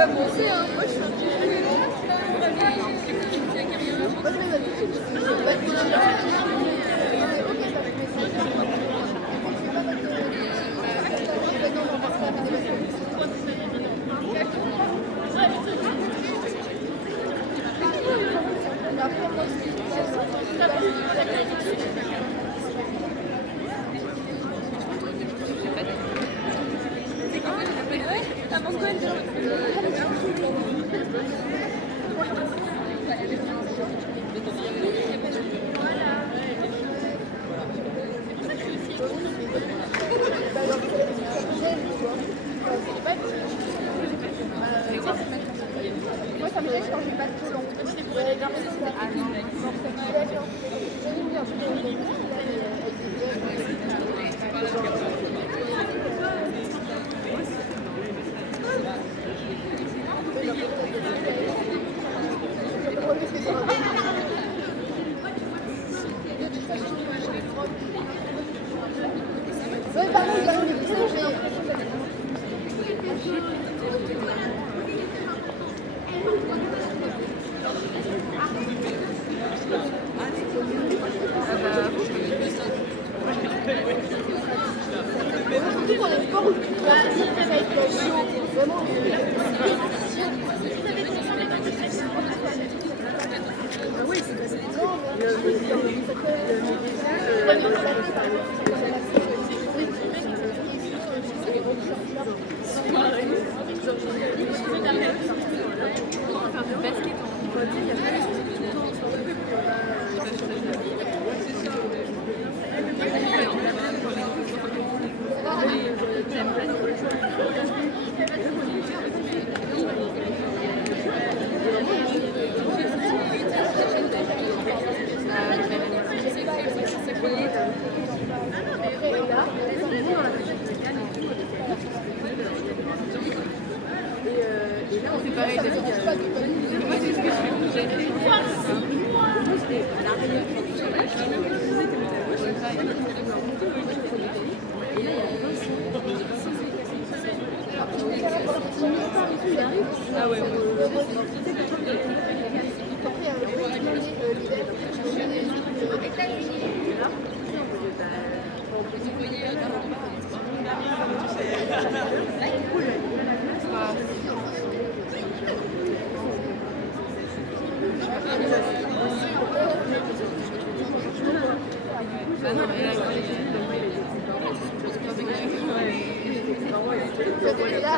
Ouais, moi aussi, hein. Moi, je suis un moi, ça me gêne quand j'ai pas trop long. Surtout pour les sports où ça va être chaud, vraiment. Oui, c'est Et là, on fait pareil avec moi, c'est ce que je fais. Ah ouais, ah non, mais là,